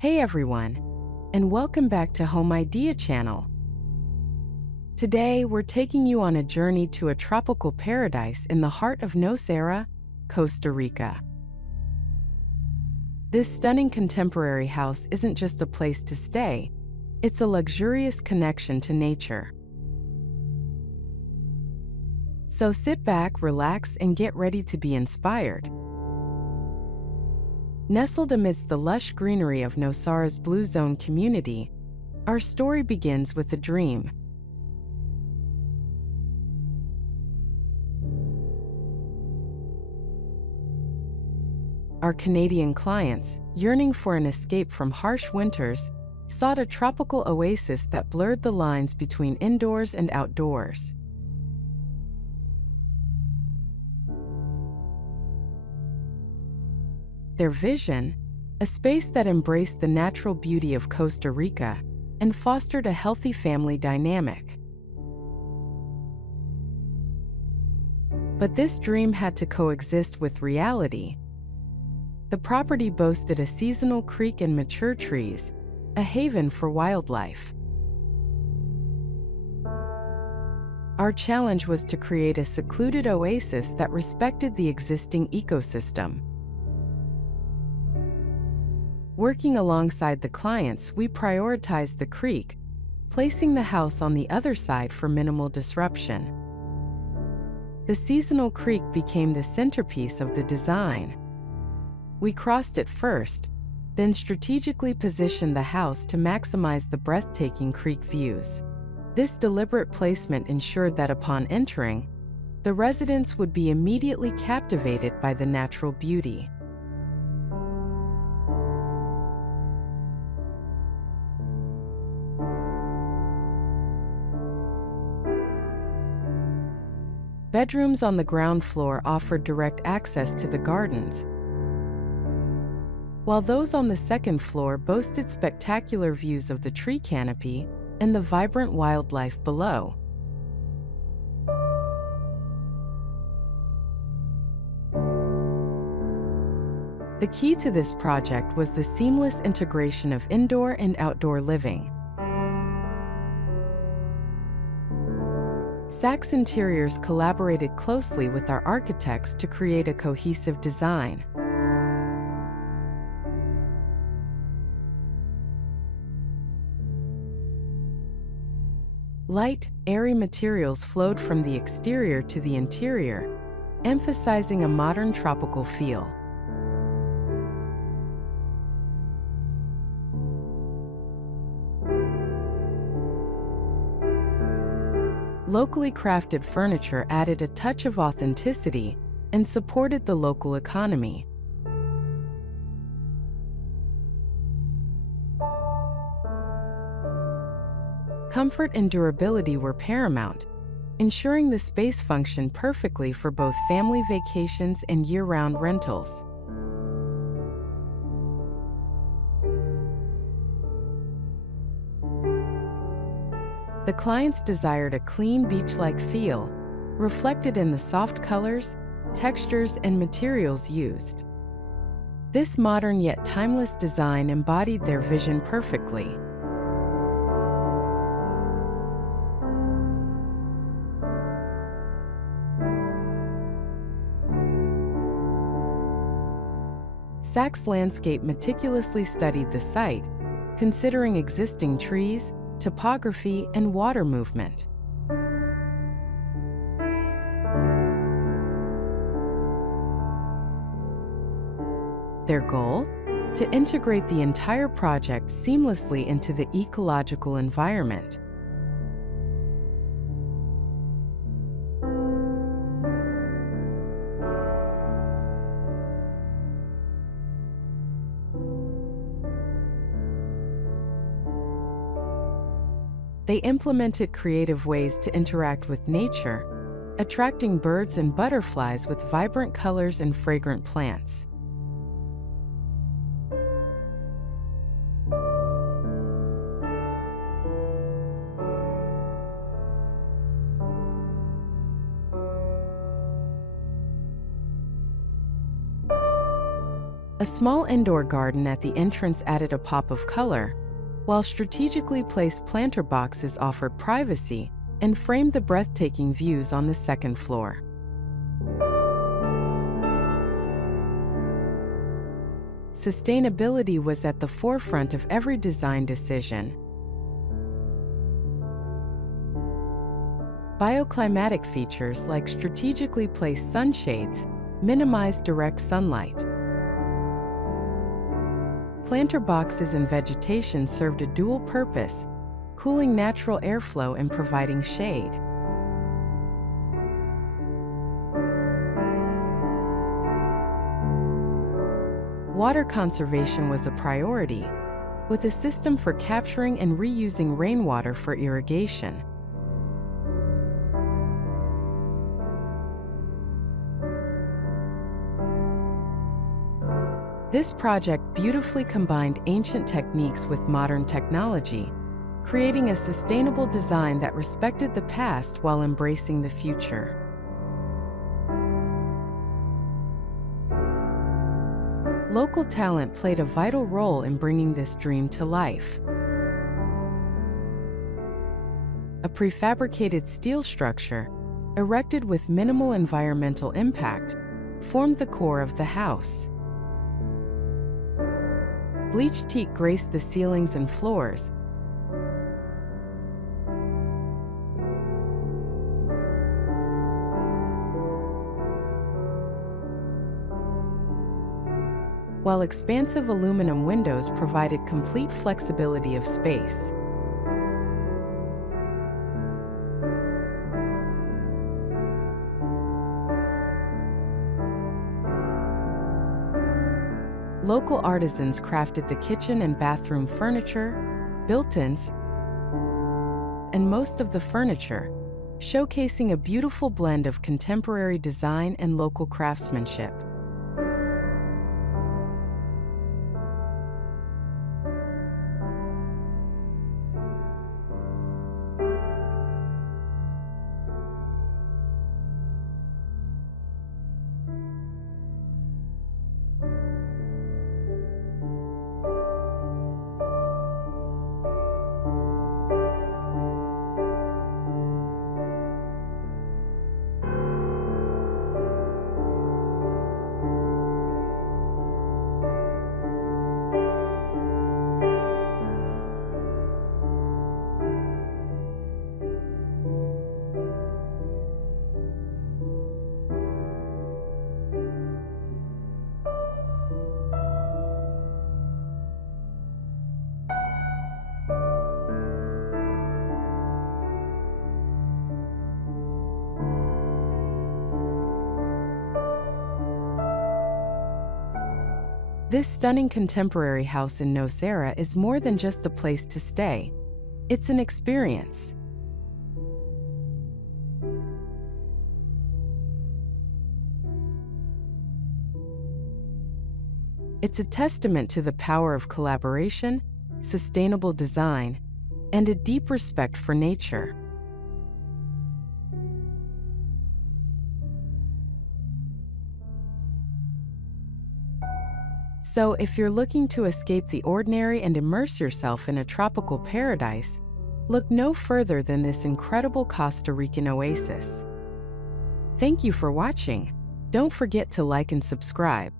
Hey everyone, and welcome back to Homeidea channel. Today, we're taking you on a journey to a tropical paradise in the heart of Nosara, Costa Rica. This stunning contemporary house isn't just a place to stay, it's a luxurious connection to nature. So sit back, relax, and get ready to be inspired. Nestled amidst the lush greenery of Nosara's Blue Zone community, our story begins with a dream. Our Canadian clients, yearning for an escape from harsh winters, sought a tropical oasis that blurred the lines between indoors and outdoors. Their vision, a space that embraced the natural beauty of Costa Rica and fostered a healthy family dynamic. But this dream had to coexist with reality. The property boasted a seasonal creek and mature trees, a haven for wildlife. Our challenge was to create a secluded oasis that respected the existing ecosystem. Working alongside the clients, we prioritized the creek, placing the house on the other side for minimal disruption. The seasonal creek became the centerpiece of the design. We crossed it first, then strategically positioned the house to maximize the breathtaking creek views. This deliberate placement ensured that upon entering, the residents would be immediately captivated by the natural beauty. Bedrooms on the ground floor offered direct access to the gardens, while those on the second floor boasted spectacular views of the tree canopy and the vibrant wildlife below. The key to this project was the seamless integration of indoor and outdoor living. Saks Interiors collaborated closely with our architects to create a cohesive design. Light, airy materials flowed from the exterior to the interior, emphasizing a modern tropical feel. Locally crafted furniture added a touch of authenticity and supported the local economy. Comfort and durability were paramount, ensuring the space functioned perfectly for both family vacations and year-round rentals. The clients desired a clean beach-like feel, reflected in the soft colors, textures, and materials used. This modern yet timeless design embodied their vision perfectly. Saks Landscape meticulously studied the site, considering existing trees, topography, and water movement. Their goal? To integrate the entire project seamlessly into the ecological environment. They implemented creative ways to interact with nature, attracting birds and butterflies with vibrant colors and fragrant plants. A small indoor garden at the entrance added a pop of color, while strategically placed planter boxes offered privacy and framed the breathtaking views on the second floor. Sustainability was at the forefront of every design decision. Bioclimatic features like strategically placed sunshades minimize direct sunlight. Planter boxes and vegetation served a dual purpose, cooling natural airflow and providing shade. Water conservation was a priority, with a system for capturing and reusing rainwater for irrigation. This project beautifully combined ancient techniques with modern technology, creating a sustainable design that respected the past while embracing the future. Local talent played a vital role in bringing this dream to life. A prefabricated steel structure, erected with minimal environmental impact, formed the core of the house. Bleached teak graced the ceilings and floors, while expansive aluminum windows provided complete flexibility of space. Local artisans crafted the kitchen and bathroom furniture, built-ins, and most of the furniture, showcasing a beautiful blend of contemporary design and local craftsmanship. This stunning contemporary house in Nosara is more than just a place to stay. It's an experience. It's a testament to the power of collaboration, sustainable design, and a deep respect for nature. So, if you're looking to escape the ordinary and immerse yourself in a tropical paradise, look no further than this incredible Costa Rican oasis. Thank you for watching. Don't forget to like and subscribe.